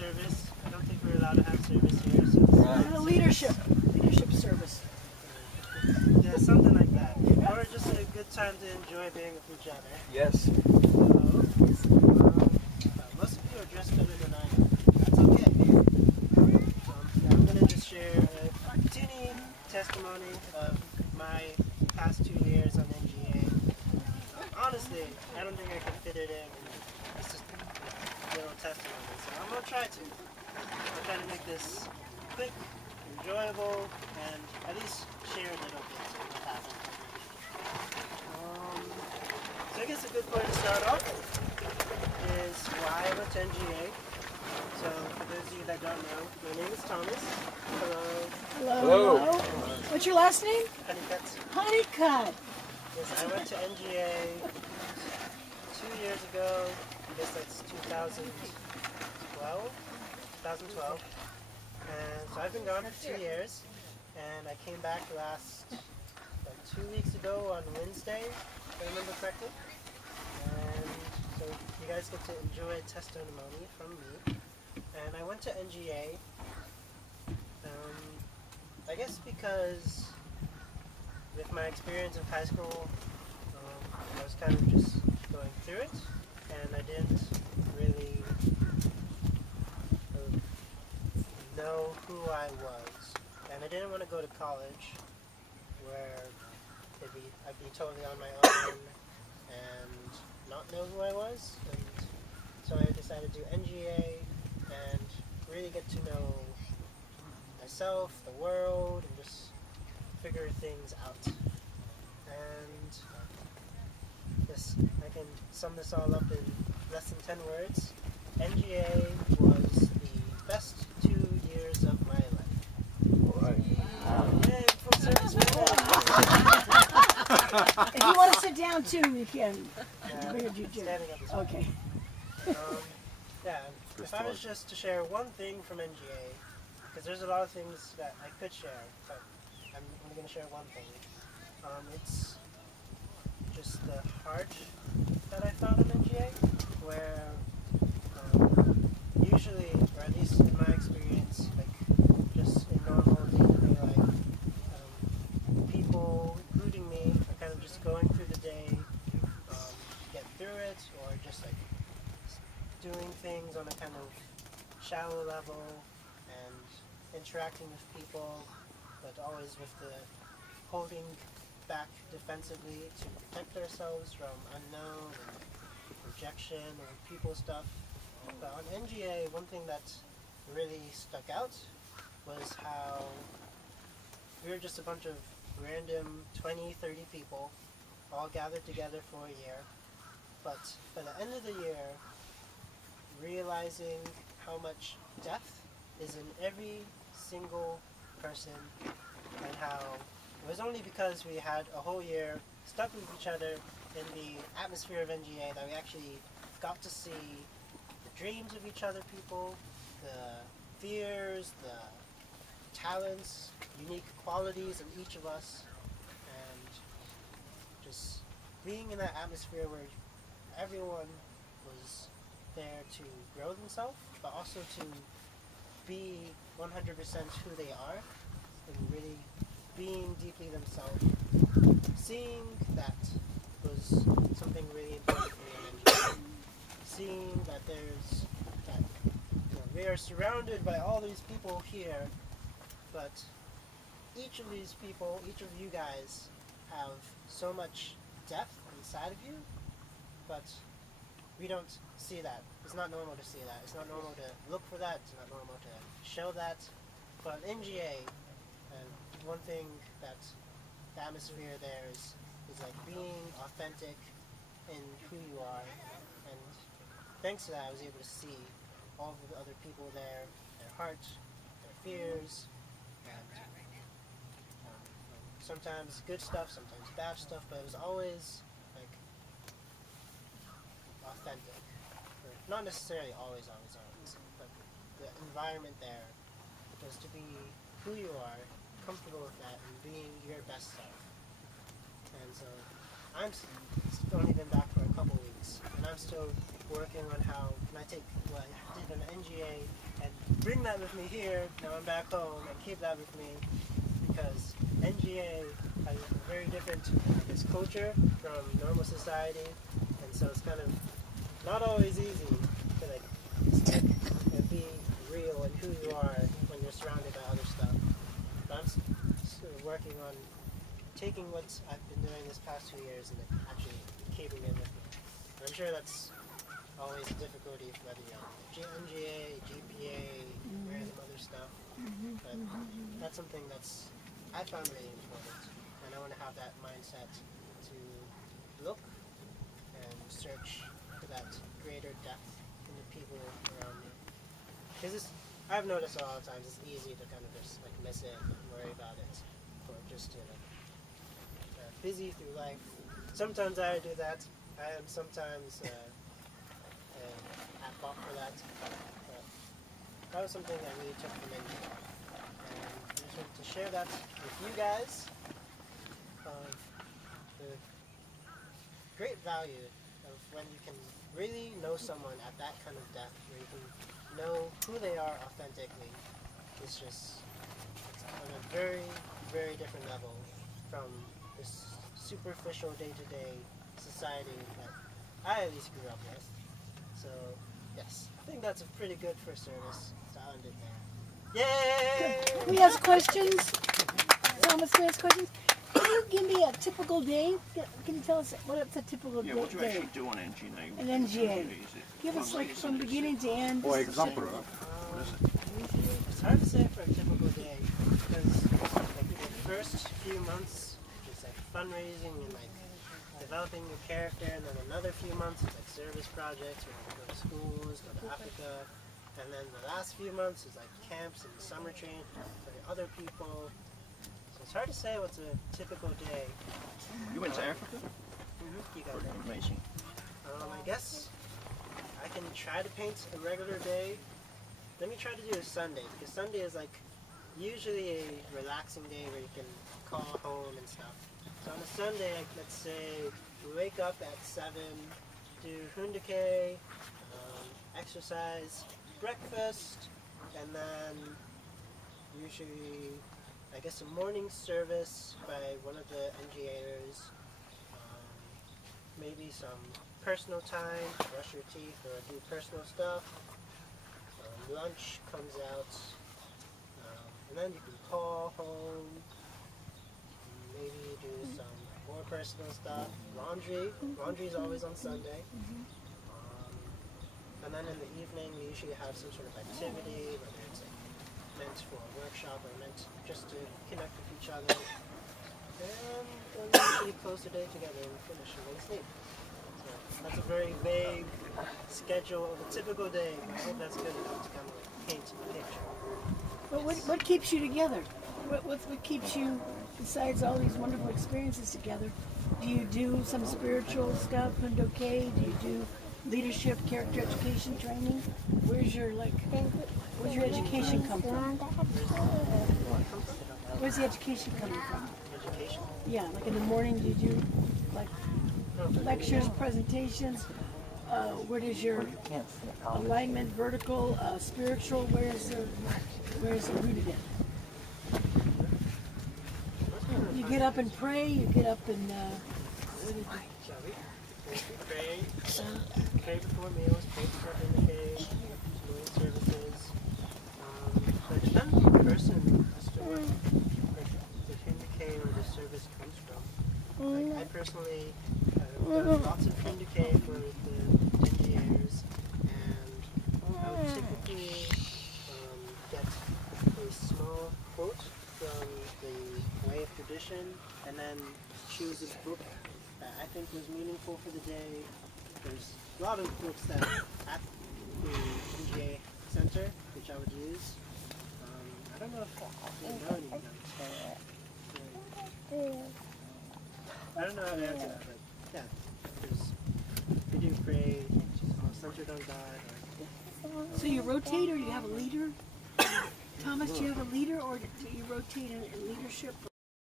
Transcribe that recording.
service. I don't think we're allowed to have service here. So leadership service. Yeah, something like that. Or just a good time to enjoy being with each other. Yes. Most of you are dressed better than I am. That's okay. Yeah, I'm going to just share a teeny testimony of my past 2 years on NGA. Honestly, I don't think I can fit it in. It's just a little testimony. So I'm going to try to. I'll try to make this quick, enjoyable, and at least share a little bit of what happened. So I guess a good point to start off is why I went to NGA. So for those of you that don't know, my name is Thomas. Hello. Hello. Hello. What's your last name? Honeycutt. Honeycutt. Yes, I went to NGA 2 years ago. I guess that's 2012. And so I've been gone for 2 years. And I came back last, like 2 weeks ago on Wednesday, if I remember correctly. And so you guys get to enjoy a testimony from me. And I went to NGA, I guess because with my experience of high school, I was kind of just going through it, and I didn't really know who I was. And I didn't want to go to college where I'd be totally on my own and not know who I was. And so I decided to do NGA and really get to know myself, the world, and just figure things out. And this, I can sum this all up in less than 10 words. NGA was the best 2 years of my life. All right. Yay, full service for that. If you want to sit down too, you can. Standing up is fine. Okay. Yeah, if I was just to share one thing from NGA, because there's a lot of things that I could share, but I'm only going to share one thing. It's just the heart that I found in NGA, where usually, or at least in my experience, like just in normal day-to-day life, people, including me, are kind of just going through the day, get through it, or just like doing things on a kind of shallow level and interacting with people, but always with the holding back defensively to protect ourselves from unknown and rejection or people stuff. But on NGA, one thing that really stuck out was how we were just a bunch of random 20, 30 people all gathered together for a year. But by the end of the year, realizing how much depth is in every single person, and how it was only because we had a whole year stuck with each other in the atmosphere of NGA that we actually got to see the dreams of each other people, the fears, the talents, unique qualities in each of us, and just being in that atmosphere where everyone was there to grow themselves, but also to be 100% who they are, and really being deeply themselves. Seeing that was something really important for me in NGA. Seeing that we are surrounded by all these people here, but each of these people, each of you guys, have so much depth inside of you, but we don't see that. It's not normal to see that. It's not normal to look for that. It's not normal to show that. But NGA, one thing that the atmosphere there is like being authentic in who you are. And thanks to that, I was able to see all of the other people there, their heart, their fears, and sometimes good stuff, sometimes bad stuff, but it was always like authentic. Or not necessarily always, but the environment there was to be who you are, comfortable with that, and being your best self. And so I'm only been back for a couple weeks, and I'm still working on how can I take what I did in NGA bring that with me here. Now I'm back home and keep that with me because NGA has a very different, I guess, culture from normal society, and so it's kind of not always easy to like stick and be real and who you are when you're surrounded by other stuff. But I'm still working on taking what I've been doing this past 2 years and like, actually keeping it with me. And I'm sure that's always a difficulty for whether you're NGA, GPA, random other stuff. But that's something that's I found really important, and I want to have that mindset to look and search for that greater depth in the people around me. Because I've noticed a lot of times it's easy to kind of just like miss it and worry about it, or just busy through life. Sometimes I do that. I am sometimes at fault for that. But that was something I really took from India. And I just wanted to share that with you guys of the great value of when you can really know someone at that kind of depth, where you can know who they are authentically. It's on a very, very different level from this superficial day-to-day society that I at least grew up with. So, yes, I think that's a pretty good first service. So I'll end it there. Yay! Who has questions? Thomas, who has questions? Can you give me a typical day? Can you tell us what's a typical day? What do you actually do on NGA? An NGA. Give us like from beginning to end. For example, It's hard to say for a typical day because like the first few months it's like fundraising and like developing your character, and then another few months is like service projects where you go to schools, go to Africa, and then the last few months is like camps and summer train for the other people. So it's hard to say what's a typical day. You went to Africa? You got it. Amazing. I guess I can try to paint a regular day. Let me try to do a Sunday, because Sunday is like usually a relaxing day where you can call home and stuff. So on a Sunday, like, let's say we wake up at 7, do hundake, exercise, breakfast, and then usually I guess a morning service by one of the NGAers, maybe some personal time, brush your teeth or do personal stuff. Lunch comes out, and then you can call home, maybe do some more personal stuff. Laundry is always on Sunday. And then in the evening we usually have some sort of activity, whether it's like meant for a workshop or meant just to connect with each other. And then we usually close the day together and finish and go to sleep. So that's a very vague schedule of a typical day, but I hope that's good enough to kind of like paint a picture. But what keeps you together? What keeps you, besides all these wonderful experiences together? Do you do some spiritual stuff, hundake? Do you do leadership, character education training? Where's your education come from? Where's the education coming from? Education? Yeah, like in the morning, do you do like lectures, presentations? Where does your alignment, vertical, spiritual, where is it rooted in? You get up and pray, you get up and Pray before meals, pray before hundake, morning services. But it depends on the person as to what the hundake or the service comes from. Like I personally done lots of hundake for the NGAers, and I would typically get a small quote from the Way of Tradition, and then choose a book that I think was meaningful for the day. There's a lot of books that at the NGA Center, which I would use. I don't know if you know any of them. I don't know how to answer that, but yeah, we do pray, center don't die. so you rotate, or you have a leader? Thomas, do you have a leader, or do you rotate in leadership?